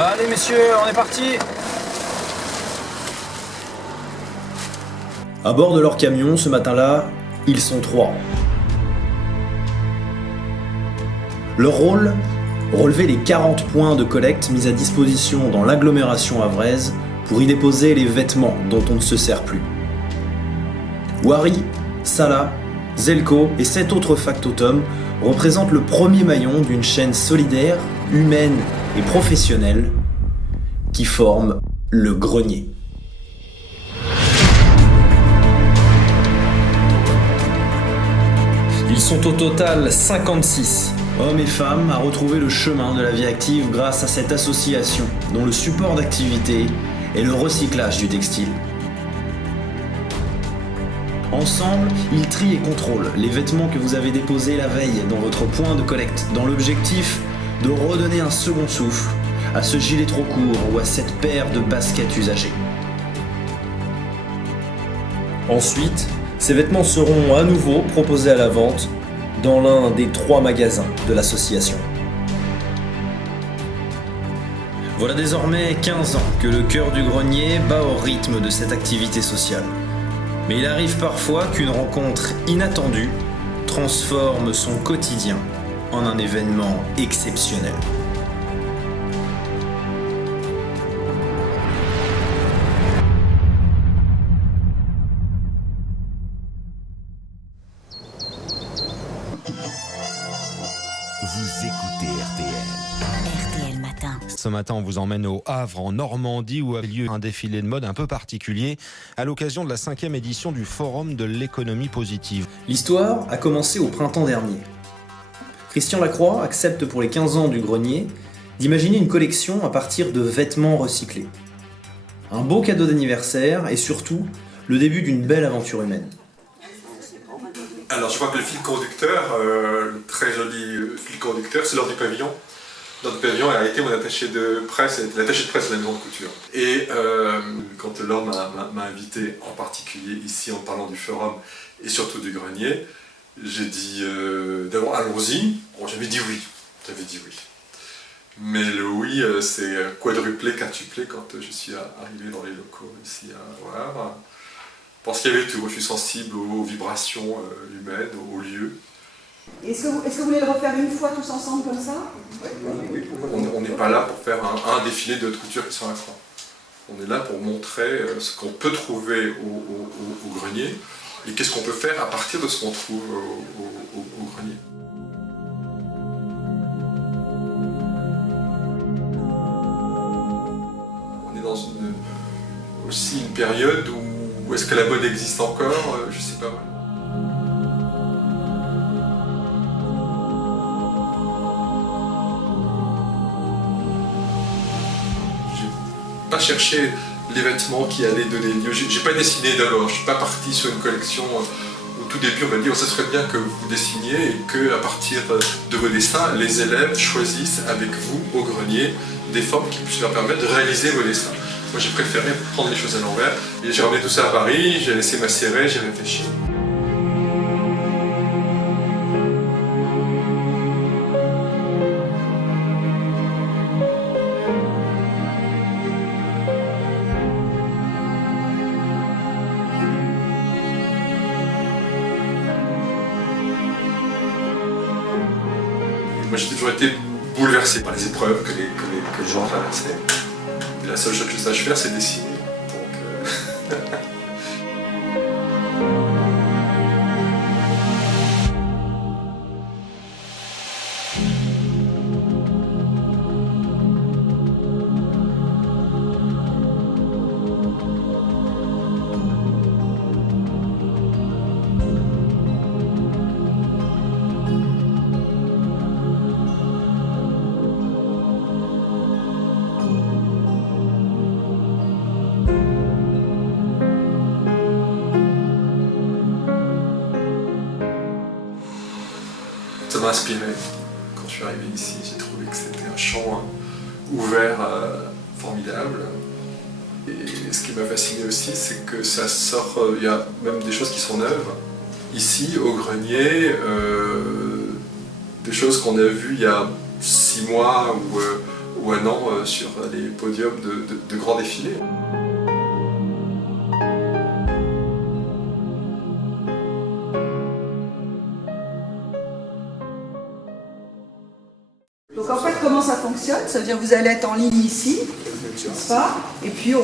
Allez messieurs, on est parti. À bord de leur camion, ce matin-là, ils sont 3. Leur rôle, relever les 40 points de collecte mis à disposition dans l'agglomération havraise pour y déposer les vêtements dont on ne se sert plus. Wari, Salah, Zelko et 7 autres factotums représentent le premier maillon d'une chaîne solidaire, humaine et professionnelle qui forme le grenier. Ils sont au total 56, hommes et femmes, à retrouver le chemin de la vie active grâce à cette association dont le support d'activité est le recyclage du textile. Ensemble, ils trient et contrôlent les vêtements que vous avez déposés la veille dans votre point de collecte, dans l'objectif de redonner un second souffle à ce gilet trop court ou à cette paire de baskets usagées. Ensuite, ces vêtements seront à nouveau proposés à la vente dans l'un des 3 magasins de l'association. Voilà désormais 15 ans que le cœur du grenier bat au rythme de cette activité sociale. Mais il arrive parfois qu'une rencontre inattendue transforme son quotidien en un événement exceptionnel. Vous écoutez RTL. RTL Matin. Ce matin, on vous emmène au Havre, en Normandie, où a lieu un défilé de mode un peu particulier à l'occasion de la 5e édition du Forum de l'économie positive. L'histoire a commencé au printemps dernier. Christian Lacroix accepte pour les 15 ans du grenier d'imaginer une collection à partir de vêtements recyclés. Un beau cadeau d'anniversaire et surtout le début d'une belle aventure humaine. Alors je vois que le fil conducteur, le très joli fil conducteur, c'est Laure du Pavillon. Laure du Pavillon a été mon attaché de presse, elle était l'attaché de presse de la maison de couture. Et quand Laure m'a invité, en particulier ici en parlant du forum et surtout du grenier, j'ai dit d'abord allons-y. Bon, j'avais dit oui. Mais le oui c'est quadruplé, quintuplé quand je suis arrivé dans les locaux ici à Havre. Parce qu'il y avait tout, je suis sensible aux vibrations humaines, aux lieux. Est-ce que vous voulez le refaire une fois tous ensemble comme ça? Oui. On n'est pas là pour faire un défilé de haute couture qui sont à croix. On est là pour montrer ce qu'on peut trouver au grenier et qu'est-ce qu'on peut faire à partir de ce qu'on trouve au grenier. On est dans aussi une période où est-ce que la mode existe encore, je sais pas vraiment. J'ai pas cherché les vêtements qui allaient donner lieu. J'ai pas dessiné d'abord. Je suis pas parti sur une collection au tout début. On m'a dit ça serait bien que vous dessiniez et que à partir de vos dessins, les élèves choisissent avec vous au grenier des formes qui puissent leur permettre de réaliser vos dessins. Moi j'ai préféré prendre les choses à l'envers et j'ai ramené tout ça à Paris, j'ai laissé macérer, j'ai réfléchi. Moi j'ai toujours été bouleversé par les épreuves que les gens traversaient. La seule chose que je sache faire, c'est dessiner. Donc, ça m'a inspiré. Quand je suis arrivé ici, j'ai trouvé que c'était un champ ouvert, formidable. Et ce qui m'a fasciné aussi, c'est que ça sort, il y a même des choses qui sont neuves. Ici, au grenier, des choses qu'on a vues il y a 6 mois ou ou un an sur les podiums de grands défilés. Donc en fait, comment ça fonctionne? Ça veut dire que vous allez être en ligne ici, n'est-ce pas? Et puis on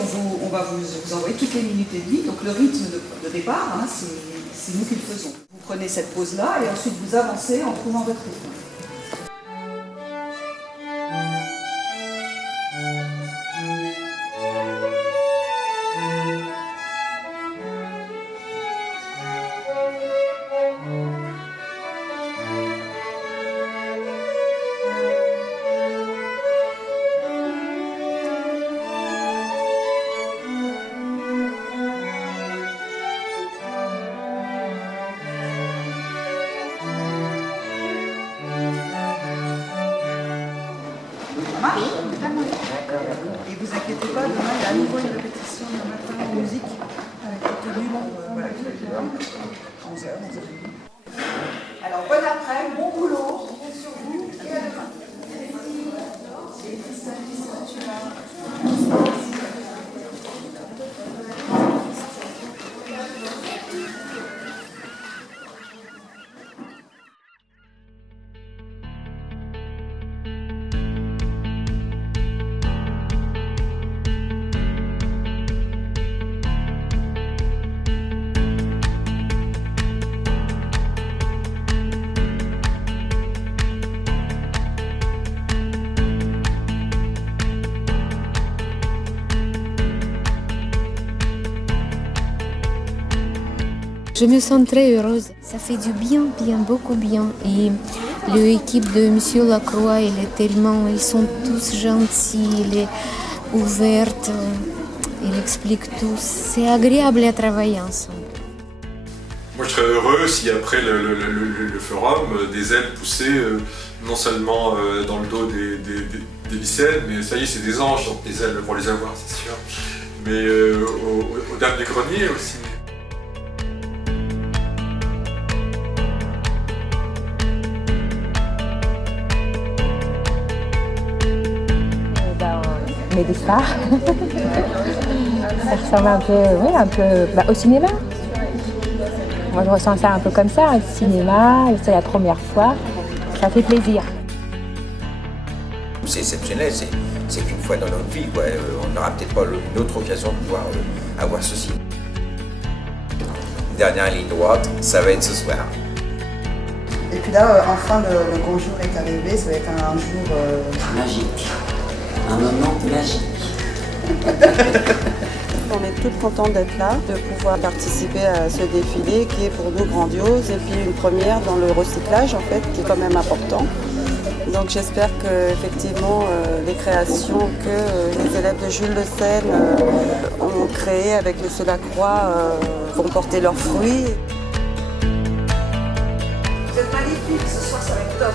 va vous envoyer toutes les minutes et demie. Donc le rythme de départ, hein, c'est nous qui le faisons. Vous prenez cette pause-là et ensuite vous avancez en trouvant votre rythme. Et vous inquiétez pas, demain il y a à nouveau une répétition de matin de musique avec le tenue, voilà, 11h, 11h30. Alors bon après, bon boulot, bon sur vous et à demain. Je me sens très heureuse. Ça fait du bien, beaucoup bien. Et l'équipe de Monsieur Lacroix, ils sont tous gentils, il est ouverte, il explique tout. C'est agréable à travailler ensemble. Moi je serais heureux si après le forum, des ailes poussées non seulement dans le dos des lycéennes, mais ça y est, c'est des anges, donc des ailes pour les avoir, c'est sûr. Mais aux dames du grenier aussi. Médestar. Ça ressemble un peu au cinéma. Moi je ressens ça un peu comme ça, le cinéma, c'est la première fois, ça fait plaisir. C'est exceptionnel, c'est qu'une fois dans notre vie, quoi. On n'aura peut-être pas une autre occasion de pouvoir avoir ceci. Dernière ligne droite, ça va être ce soir. Et puis là, enfin le grand jour est arrivé, ça va être un jour magique. Un moment magique. On est toutes contentes d'être là, de pouvoir participer à ce défilé qui est pour nous grandiose et puis une première dans le recyclage en fait qui est quand même important. Donc j'espère que effectivement les créations que les élèves de Jules Le Seine ont créées avec M. Lacroix vont porter leurs fruits. Vous êtes magnifiques, ce soir ça va être top.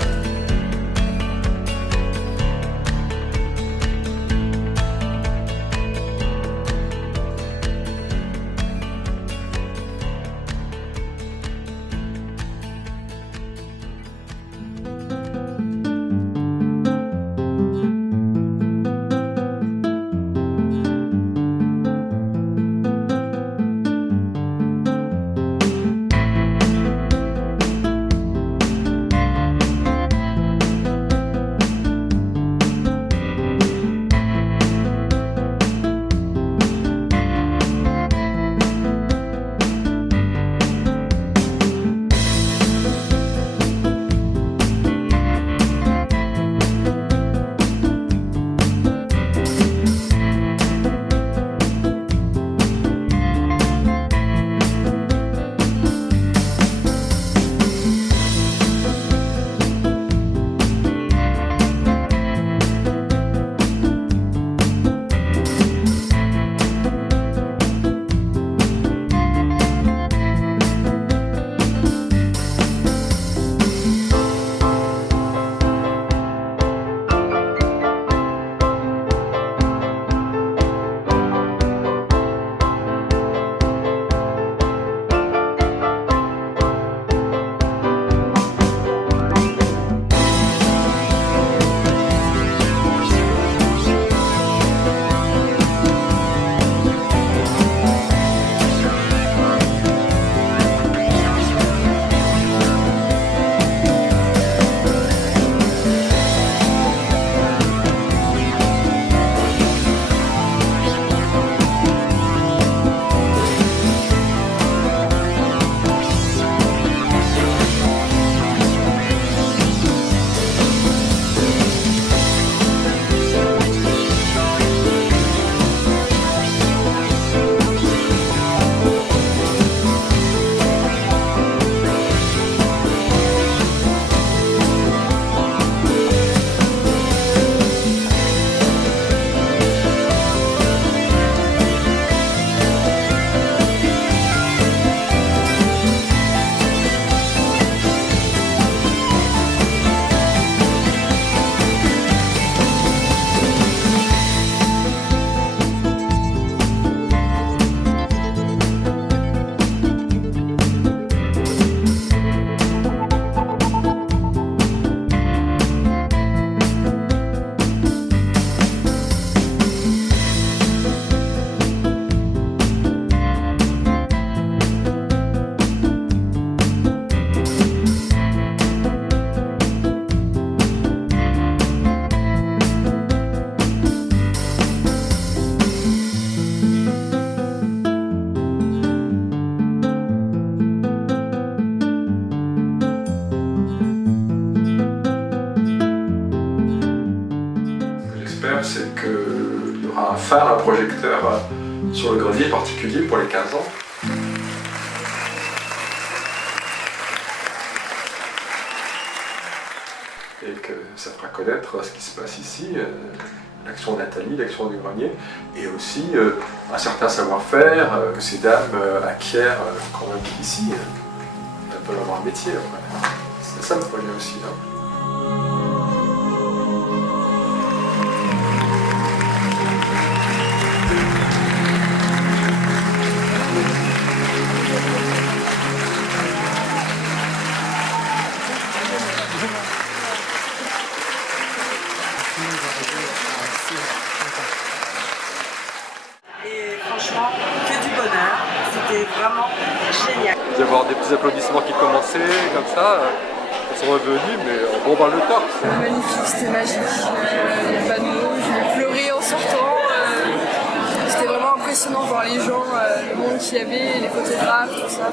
enfin un projecteur sur le grenier particulier pour les 15 ans. Et que ça fera connaître ce qui se passe ici, l'action Nathalie, l'action du grenier, et aussi un certain savoir-faire que ces dames acquièrent quand même ici. Elles peuvent avoir un métier après. C'est ça le projet aussi. Et franchement, que du bonheur, c'était vraiment génial. D'avoir des petits applaudissements qui commençaient comme ça, ils sont revenus, mais on bombarde le torse. Magnifique, c'était magique. Il n'y a pas de mots, j'ai pleuré en sortant. C'était vraiment impressionnant de voir les gens, le monde qu'il y avait, les photographes, tout ça.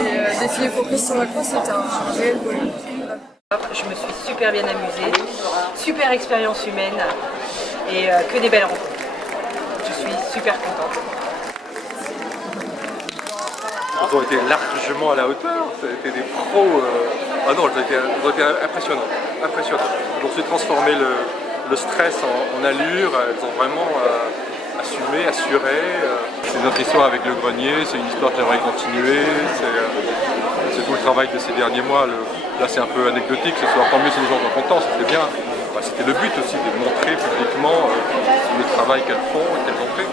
Et défiler pour Christian Lacroix, c'était un réel bonheur. Je me suis super bien amusée, super expérience humaine et que des belles rencontres. Je suis super contente. Ils ont été largement à la hauteur, ça a été des pros. Ah non, ils ont été impressionnants. Ils ont su transformer le stress en allure, elles ont vraiment assumé, assuré. C'est notre histoire avec le grenier, c'est une histoire que j'aimerais continuer. C'est tout le travail de ces derniers mois. Là c'est un peu anecdotique, ce soir, tant mieux si les gens sont contents, c'était bien. C'était le but aussi de montrer publiquement le travail qu'elles font et qu'elles ont fait.